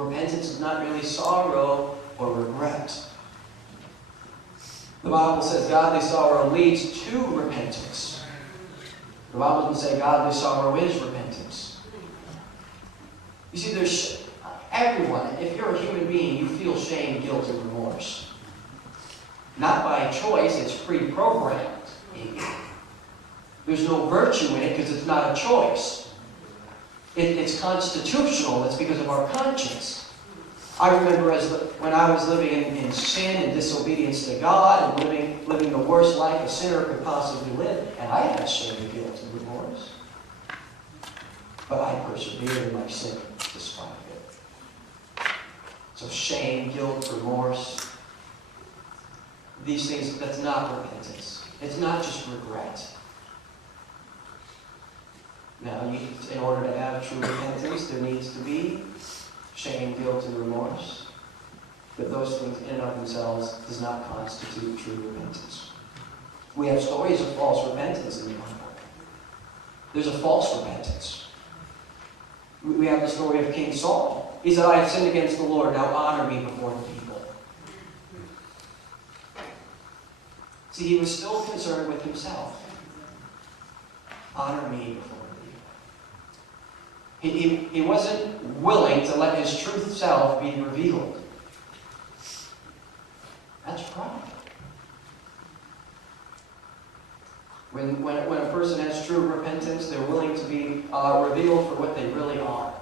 Repentance is not really sorrow or regret. The Bible says godly sorrow leads to repentance. The Bible doesn't say godly sorrow is repentance. You see, there's everyone, if you're a human being, you feel shame, guilt, and remorse. Not by choice, it's pre-programmed. There's no virtue in it because it's not a choice. It's constitutional. It's because of our conscience. I remember when I was living in sin and disobedience to God and living the worst life a sinner could possibly live, and I had shame, guilt, and remorse. But I persevered in my sin despite it. So shame, guilt, remorse, these things, that's not repentance. It's not just regret. Now, in order to have true repentance, there needs to be shame, guilt, and remorse. But those things in and of themselves does not constitute true repentance. We have stories of false repentance in the Bible. There's a false repentance. We have the story of King Saul. He said, I have sinned against the Lord, now honor me before the people. See, he was still concerned with himself. Honor me before the people. He wasn't willing to let his truth self be revealed. That's pride. When a person has true repentance, they're willing to be revealed for what they really are.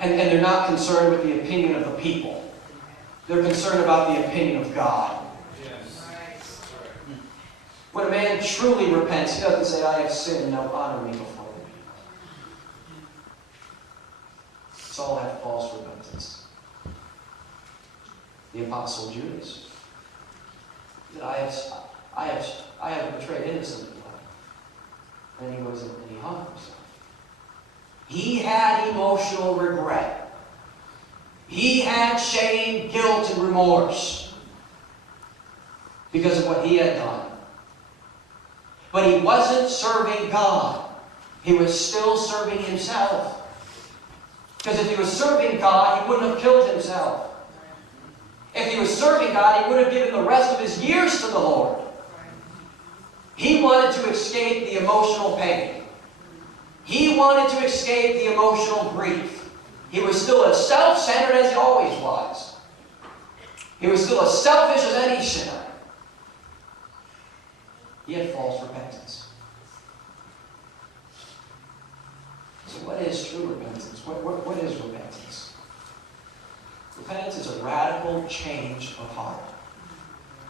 And they're not concerned with the opinion of the people. They're concerned about the opinion of God. When a man truly repents, he doesn't say, I have sinned, now honor me before the people. Saul had false repentance. The Apostle Judas said, I have betrayed innocent blood. Then he goes and he hung himself. He had emotional regret. He had shame, guilt, and remorse because of what he had done. But he wasn't serving God. He was still serving himself. Because if he was serving God, he wouldn't have killed himself. If he was serving God, he would have given the rest of his years to the Lord. He wanted to escape the emotional pain. He wanted to escape the emotional grief. He was still as self-centered as he always was. He was still as selfish as any sinner. He had false repentance. So what is true repentance? What is repentance? Repentance is a radical change of heart.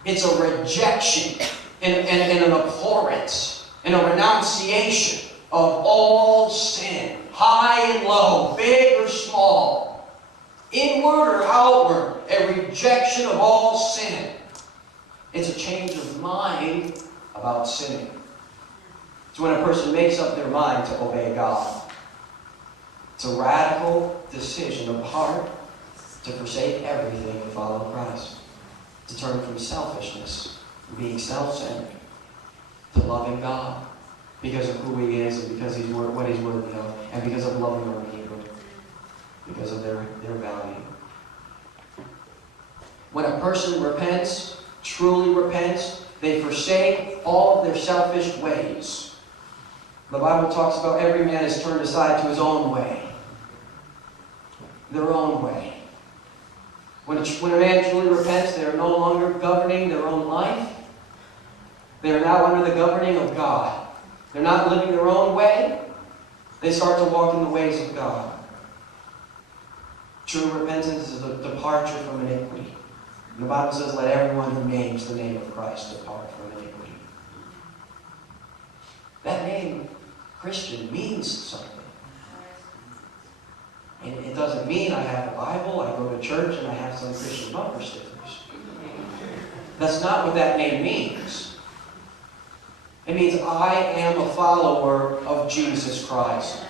It's a rejection and an abhorrence and a renunciation of all sin, high and low, big or small, inward or outward, a rejection of all sin. It's a change of mind about sinning. It's when a person makes up their mind to obey God. It's a radical decision of heart to forsake everything and follow Christ. To turn from selfishness, being self-centered, to loving God because of who He is and because He's what He's worthy of, and because of loving our neighbor, because of their value. When a person repents, truly repents, they forsake all of their selfish ways. The Bible talks about every man is turned aside to his own way. Their own way. When a man truly repents, they are no longer governing their own life. They are now under the governing of God. They're not living their own way. They start to walk in the ways of God. True repentance is a departure from iniquity. The Bible says, let everyone who names the name of Christ depart from iniquity. That name, Christian, means something. And it doesn't mean I have a Bible, I go to church, and I have some Christian bumper stickers. That's not what that name means. It means I am a follower of Jesus Christ.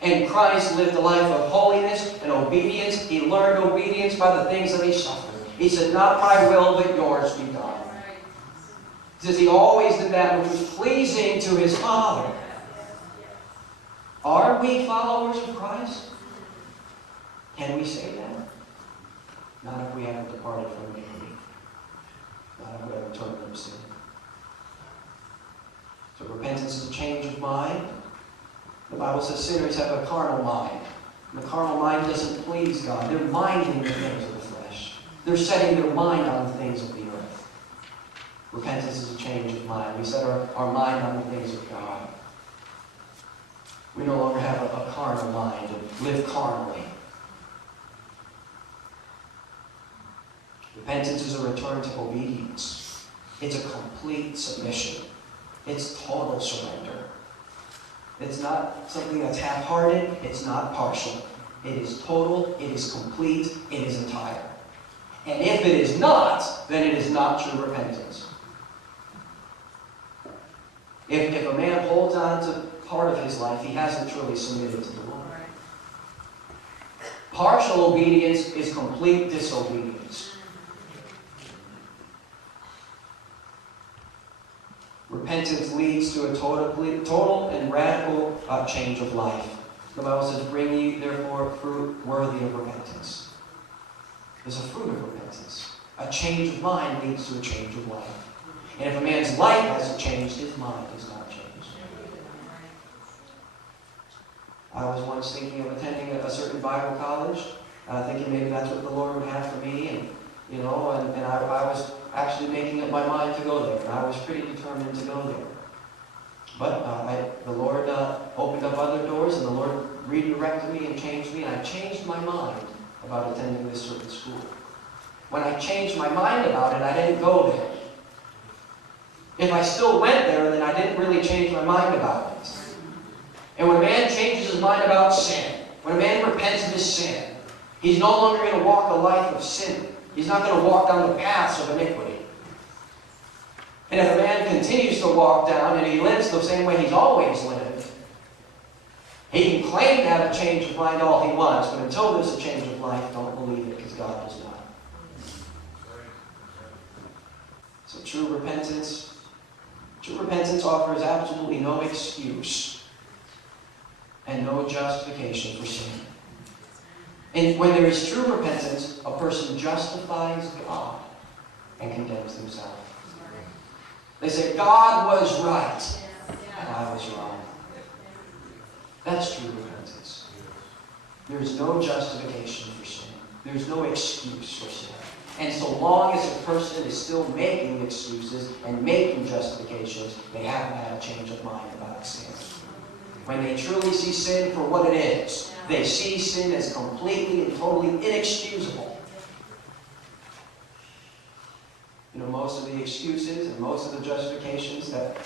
And Christ lived a life of holiness and obedience. He learned obedience by the things that He suffered. He said, not my will, but yours be done. He says He always did that which was pleasing to His Father. Are we followers of Christ? Can we say that? Not if we haven't departed from iniquity. Not if we haven't turned from sin. So repentance is a change of mind. The Bible says sinners have a carnal mind. And the carnal mind doesn't please God. They're minding the things of the flesh. They're setting their mind on the things of the earth. Repentance is a change of mind. We set our mind on the things of God. We no longer have a carnal mind and live carnally. Repentance is a return to obedience. It's a complete submission. It's total surrender. It's not something that's half-hearted. It's not partial. It is total. It is complete. It is entire. And if it is not, then it is not true repentance. If a man holds on to part of his life, he hasn't truly submitted to the Lord. Partial obedience is complete disobedience. Repentance leads to a total and radical change of life. The Bible says, bring ye therefore fruit worthy of repentance. There's a fruit of repentance. A change of mind leads to a change of life. And if a man's life hasn't changed, his mind has not changed. I was once thinking of attending a certain Bible college, thinking maybe that's what the Lord would have for me, and I was actually making up my mind to go there, and I was pretty determined to go there. But the Lord opened up other doors, and the Lord redirected me and changed me, and I changed my mind about attending this certain school. When I changed my mind about it, I didn't go there. If I still went there, then I didn't really change my mind about it. And when a man changes his mind about sin, when a man repents of his sin, he's no longer going to walk a life of sin. He's not going to walk down the paths of iniquity. And if a man continues to walk down and he lives the same way he's always lived, he can claim to have a change of mind all he wants, but until there's a change of life, don't believe it, because God does not. So true repentance offers absolutely no excuse and no justification for sin. And when there is true repentance, a person justifies God and condemns himself. They say, God was right, and I was wrong. That's true repentance. There is no justification for sin. There is no excuse for sin. And so long as a person is still making excuses and making justifications, they haven't had a change of mind about sin. When they truly see sin for what it is, they see sin as completely and totally inexcusable. You know, most of the excuses and most of the justifications that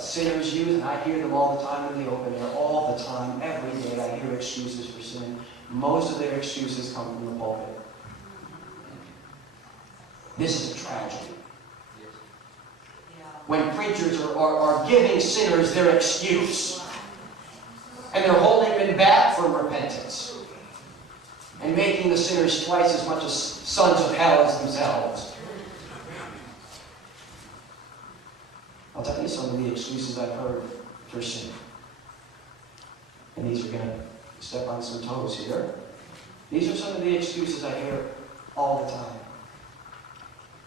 sinners use, and I hear them all the time in the open air, all the time, every day I hear excuses for sin. Most of their excuses come from the pulpit. This is a tragedy. When preachers are giving sinners their excuse, and they're holding them back from repentance, and making the sinners twice as much as sons of hell as themselves. I'll tell you some of the excuses I've heard for sin. And these are going to step on some toes here. These are some of the excuses I hear all the time.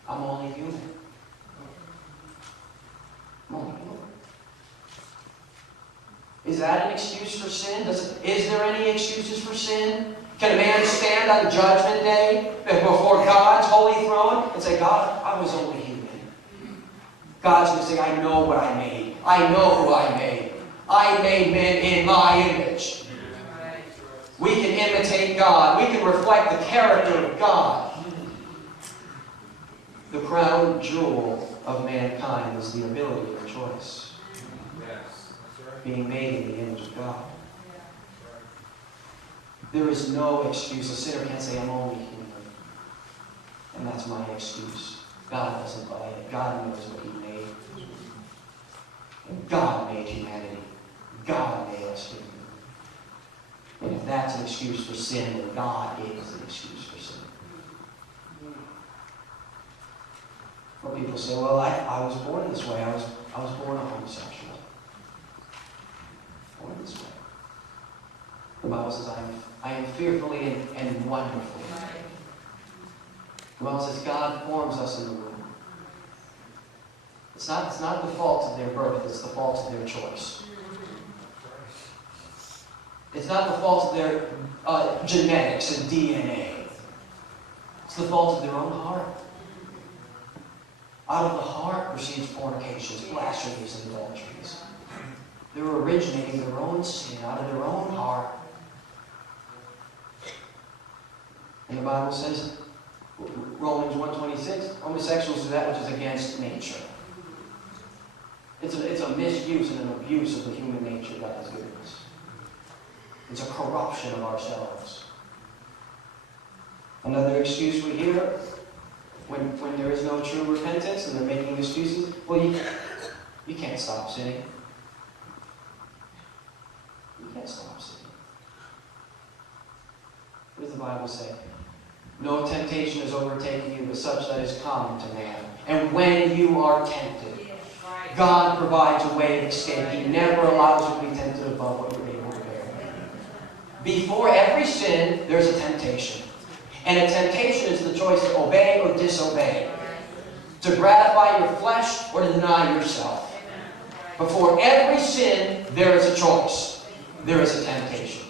I'm only human. I'm only human. Is that an excuse for sin? Is there any excuses for sin? Can a man stand on Judgment Day before God's holy throne and say, God, I was only human? God's going to say, I know what I made. I know who I made. I made men in my image. We can imitate God. We can reflect the character of God. The crown jewel of mankind is the ability of choice. Being made in the image of God. There is no excuse. A sinner can't say, I'm only human. And that's my excuse. God doesn't buy it. God knows what He made. And God made humanity. God made us human. And if that's an excuse for sin, then God gave us an excuse for sin. Or people say, well, I was born this way. I was born a homosexual. Born this way. The Bible says, I am fearfully and wonderfully. The Bible says God forms us in the womb. It's not the fault of their birth, it's the fault of their choice. It's not the fault of their genetics and DNA. It's the fault of their own heart. Out of the heart proceeds fornications, blasphemies, and adulteries. They're originating their own sin out of their own heart. And the Bible says, Romans 1:26, homosexuals do that which is against nature. It's a misuse and an abuse of the human nature God has given us. It's a corruption of ourselves. Another excuse we hear when there is no true repentance and they're making excuses, well, you can't stop sinning. You can't stop sinning. What does the Bible say? No temptation is overtaking you, but such that is common to man. And when you are tempted, God provides a way of escape. He never allows you to be tempted above what you're able to bear. Before every sin, there's a temptation. And a temptation is the choice to obey or disobey. To gratify your flesh or to deny yourself. Before every sin, there is a choice. There is a temptation.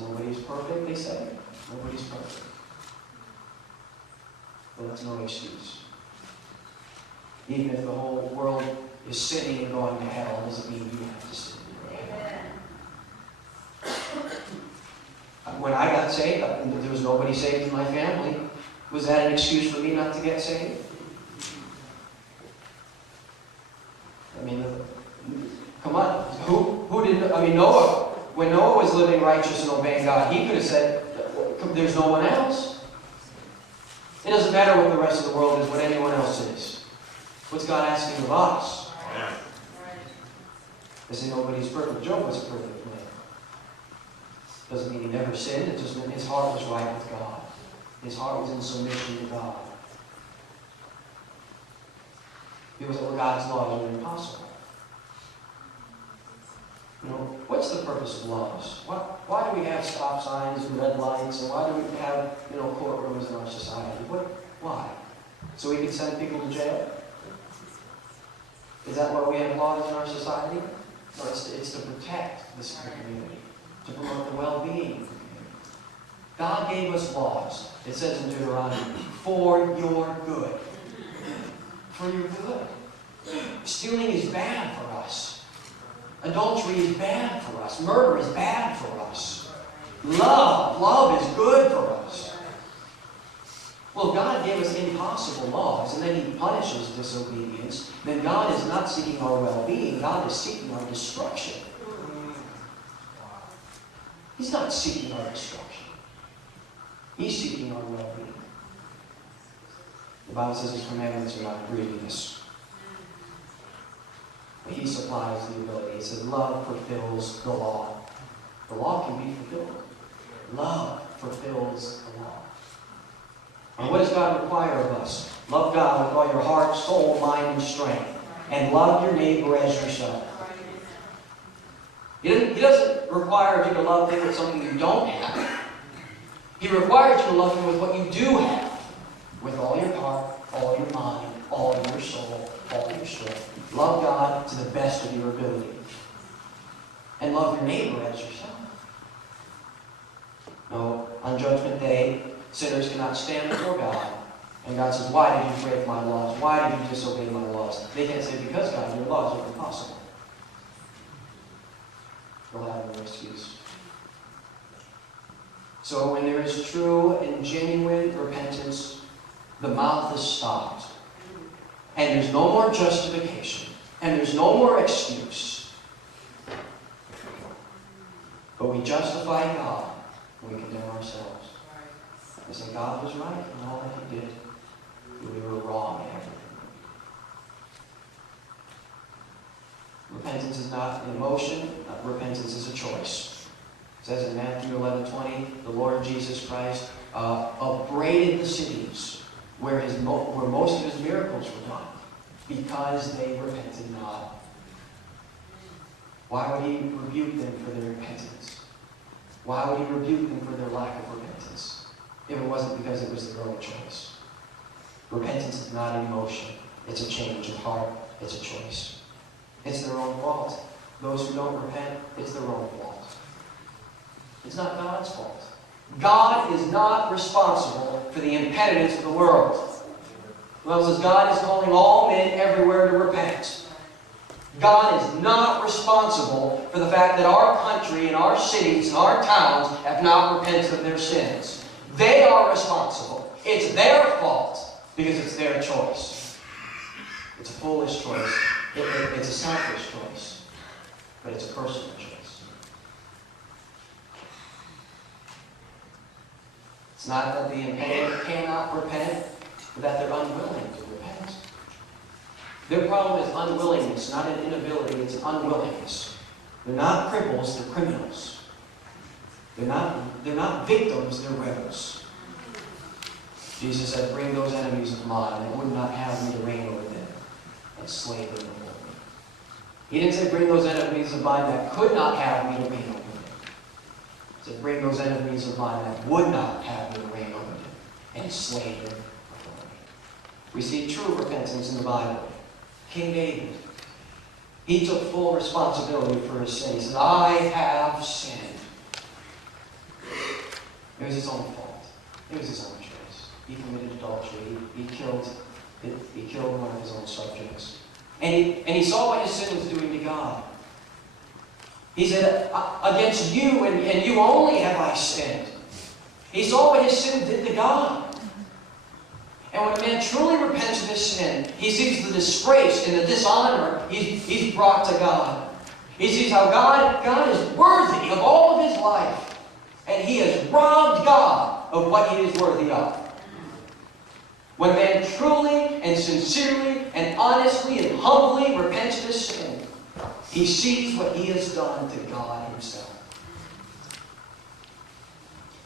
Nobody's perfect, they say. Nobody's perfect. Well, that's no excuse. Even if the whole world is sinning and going to hell, it doesn't mean you have to sin and go to hell. When I got saved, there was nobody saved in my family. Was that an excuse for me not to get saved? I mean, come on. Who didn't? I mean, Noah. When Noah was living righteous and obeying God, he could have said, there's no one else. It doesn't matter what the rest of the world is, what anyone else is. What's God asking of us? They say nobody's perfect. Job was a perfect man. Doesn't mean he never sinned. It just meant his heart was right with God. His heart was in submission to God. Because God's laws are impossible. You know, what's the purpose of laws? Why do we have stop signs and red lights? And why do we have, courtrooms in our society? Why? So we can send people to jail? Is that why we have laws in our society? No, it's to protect this community, to promote the well-being of the community. God gave us laws. It says in Deuteronomy, for your good. For your good. Stealing is bad for us. Adultery is bad for us. Murder is bad for us. Love is good for us. Well, if God gave us impossible laws and then He punishes disobedience, then God is not seeking our well-being. God is seeking our destruction. He's not seeking our destruction. He's seeking our well-being. The Bible says His commandments are not grievous. But He supplies the ability. It says love fulfills the law. The law can be fulfilled. Love fulfills the law. And what does God require of us? Love God with all your heart, soul, mind, and strength. And love your neighbor as yourself. He doesn't require you to love Him with something you don't have. He requires you to love Him with what you do have. With all your heart, all your mind, all your soul, all your strength. Love God to the best of your ability. And love your neighbor as yourself. No, on Judgment Day, sinners cannot stand before God. And God says, why did you break my laws? Why did you disobey my laws? They can't say, because God, your laws are impossible. They'll have no excuse. So when there is true and genuine repentance, the mouth is stopped. And there's no more justification. And there's no more excuse. But we justify God when we condemn ourselves. We say God was right in all that He did. We were wrong in everything. Repentance is not an emotion. Repentance is a choice. It says in Matthew 11:20, the Lord Jesus Christ upbraided the cities where most of His miracles were done because they repented not Why would he rebuke them for their repentance? Why would he rebuke them for their lack of repentance? If it wasn't because it was their own choice. Repentance is not an emotion. It's a change of heart. It's a choice. It's their own fault. Those who don't repent, it's their own fault. It's not God's fault. God is not responsible for the impediments of the world. The Bible says God is calling all men everywhere to repent. God is not responsible for the fact that our country and our cities and our towns have not repented of their sins. They are responsible. It's their fault because it's their choice. It's a foolish choice. It's a selfish choice. But it's a personal choice. It's not that the impenitent cannot repent, but that they're unwilling to repent. Their problem is unwillingness, not an inability, it's unwillingness. They're not cripples, they're criminals. They're not victims, they're rebels. Jesus said, bring those enemies of mine that would not have me to reign over them and slay them before me. He didn't say bring those enemies of mine that could not have me to reign over them. He said bring those enemies of mine that would not have me to reign over them and slay them before me. We see true repentance in the Bible. King David, he took full responsibility for his sin. He said, I have sinned. It was his own fault. It was his own choice. He committed adultery. He killed one of his own subjects. And he saw what his sin was doing to God. He said, against you and you only have I sinned. He saw what his sin did to God. And when a man truly repents of his sin, he sees the disgrace and the dishonor he's brought to God. He sees how God is worthy of all of his life. And he has robbed God of what he is worthy of. When a man truly and sincerely and honestly and humbly repents of his sin, he sees what he has done to God himself.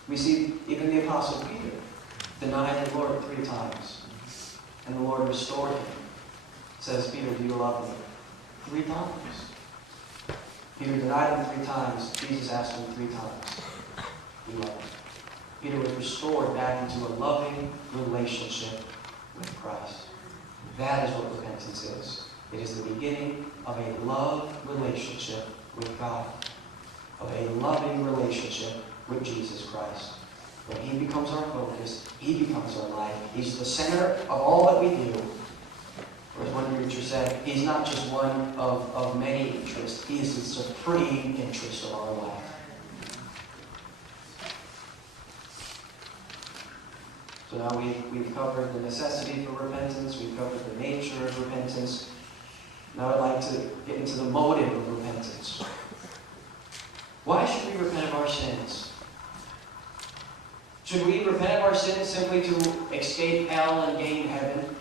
We see even the Apostle Peter denied the Lord 3 times. And the Lord restored him. Says, Peter, do you love me? 3 times. Peter denied him 3 times. Jesus asked him 3 times. Do you love me? Peter was restored back into a loving relationship with Christ. That is what repentance is. It is the beginning of a love relationship with God. Of a loving relationship with Jesus Christ. When he becomes our focus, he becomes our life. He's the center of all that we do. Or as one preacher said, he's not just one of many interests. He is the supreme interest of our life. So now we've covered the necessity for repentance. We've covered the nature of repentance. Now I'd like to get into the motive of repentance. Why should we repent of our sins? Should we repent of our sins simply to escape hell and gain heaven?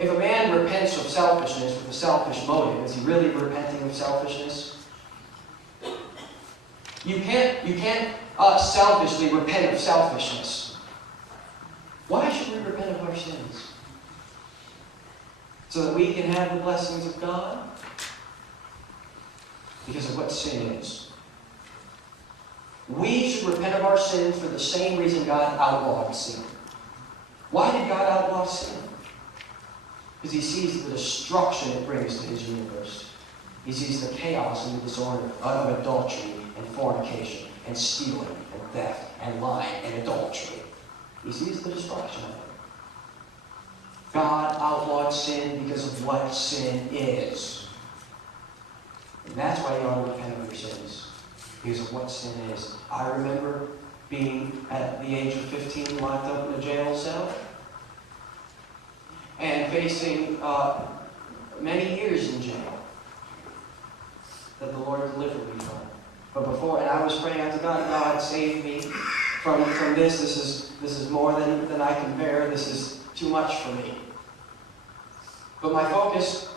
If a man repents of selfishness with a selfish motive, is he really repenting of selfishness? You can't selfishly repent of selfishness. Why should we repent of our sins? So that we can have the blessings of God? Because of what sin is. We should repent of our sins for the same reason God outlawed sin. Why did God outlaw sin? Because he sees the destruction it brings to his universe. He sees the chaos and the disorder of adultery and fornication and stealing and theft and lying and adultery. He sees the destruction of it. God outlawed sin because of what sin is. And that's why you ought to repent of your sins. Because of what sin is. I remember being at the age of 15 locked up in a jail cell and facing many years in jail that the Lord delivered me from. But before, and I was praying out to God, God, save me from this. This is more than I can bear. This is too much for me. But my focus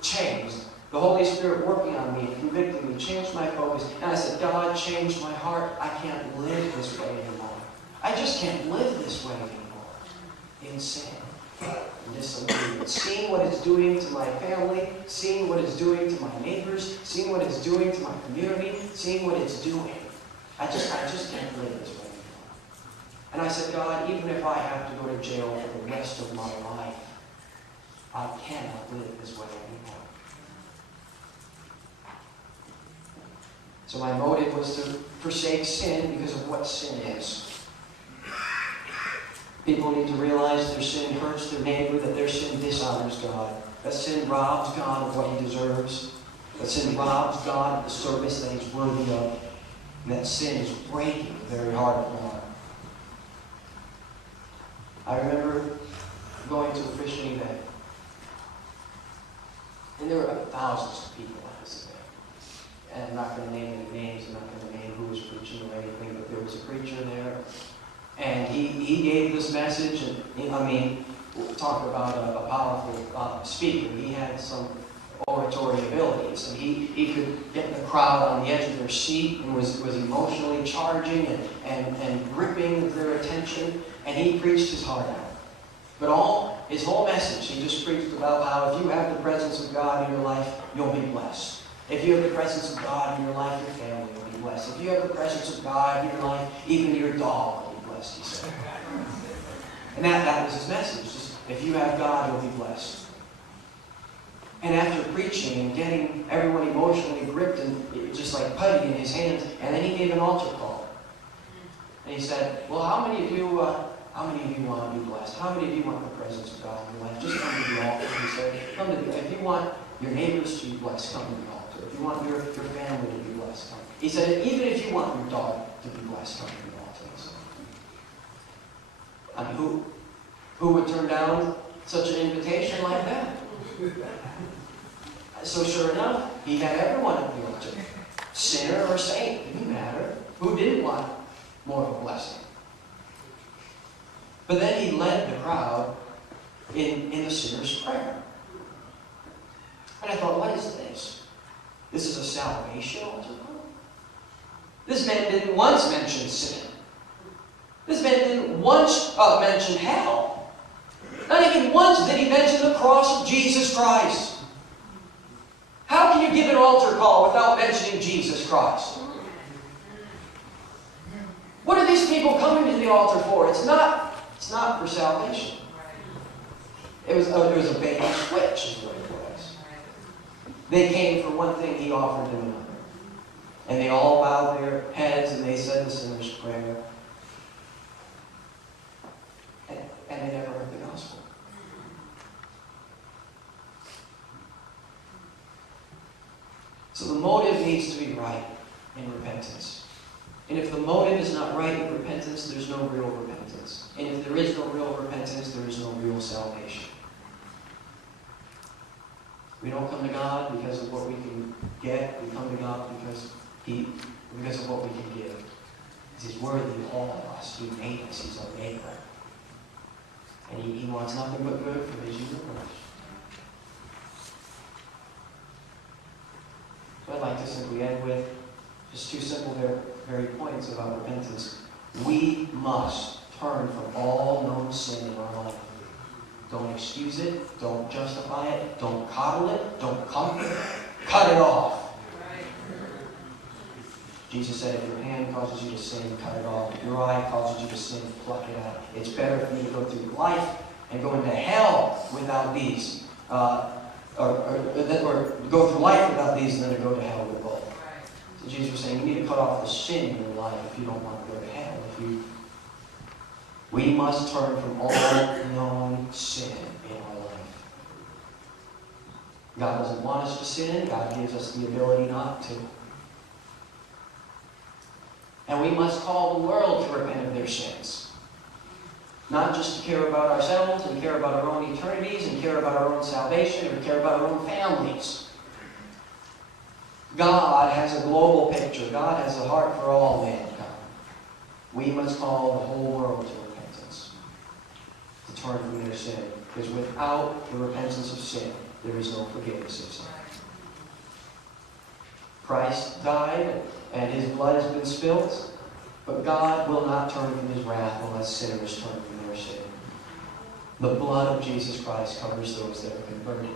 changed. The Holy Spirit working on me, convicting me, changed my focus. And I said, God, change my heart. I can't live this way anymore. I just can't live this way anymore in sin. and disobedience. Seeing what it's doing to my family, seeing what it's doing to my neighbors, seeing what it's doing to my community, seeing what it's doing. I just can't live this way anymore. And I said, God, even if I have to go to jail for the rest of my life, I cannot live this way anymore. So my motive was to forsake sin because of what sin is. People need to realize their sin hurts their neighbor, that their sin dishonors God. That sin robs God of what He deserves. That sin robs God of the service that He's worthy of. And that sin is breaking the very heart of God. I remember going to a fishing event. And there were thousands of people at this event. And I'm not going to name any names, I'm not going to name who was preaching or anything, but there was a preacher there. And he gave this message, and talk about a powerful speaker. He had some oratory abilities, and he could get the crowd on the edge of their seat and was emotionally charging and gripping their attention, and he preached his heart out. But his whole message, he just preached about how if you have the presence of God in your life, you'll be blessed. If you have the presence of God in your life, your family will be blessed. If you have the presence of God in your life, even your dog will be blessed, he said. And that was his message. Just, if you have God, you'll be blessed. And after preaching and getting everyone emotionally gripped and just like putty in his hands, and then he gave an altar call. And he said, well, how many of you want to be blessed? How many of you want the presence of God in your life? Just come to the altar. He said, if you want your neighbors to be blessed, come to the altar. If you want your family to be blessed, come. He said, even if you want your dog to be blessed, come to the altar. I mean, who would turn down such an invitation like that? So sure enough, he had everyone at the altar. Sinner or saint, it didn't matter. Who didn't want more of a blessing? But then he led the crowd in the sinner's prayer. And I thought, what is this? This is a salvation altar call? This man didn't once mention sin. This man didn't once mention hell. Not even once did he mention the cross of Jesus Christ. How can you give an altar call without mentioning Jesus Christ? What are these people coming to the altar for? It's not for salvation. It was a bait and switch, is what it was. They came for one thing, he offered them another. And they all bowed their heads and they said the sinner's prayer. And they never heard the gospel. So the motive needs to be right in repentance. And if the motive is not right in repentance, there's no real repentance. And if there is no real repentance, there is no real salvation. We don't come to God because of what we can get. We come to God because of what we can give. He's worthy of all of us. He made us. He's our maker. And he wants nothing but good for his universe. So I'd like to simply end with just two simple, very points about repentance. We must turn from all known sin in our life. Don't excuse it. Don't justify it. Don't coddle it. Don't comfort it. Cut it off. Jesus said, if your hand causes you to sin, cut it off. If your eye causes you to sin, pluck it out. It's better for you to go through life and go into hell without these, or go through life without these than to go to hell with both. So Jesus was saying, you need to cut off the sin in your life if you don't want to go to hell. We must turn from all known sin in our life. God doesn't want us to sin. God gives us the ability not to. And we must call the world to repent of their sins. Not just to care about ourselves and care about our own eternities and care about our own salvation or care about our own families. God has a global picture. God has a heart for all mankind. We must call the whole world to repentance. To turn from their sin. Because without the repentance of sin, there is no forgiveness of sin. Christ died and his blood has been spilt, but God will not turn from his wrath unless sinners turn from their sin. The blood of Jesus Christ covers those that are converted.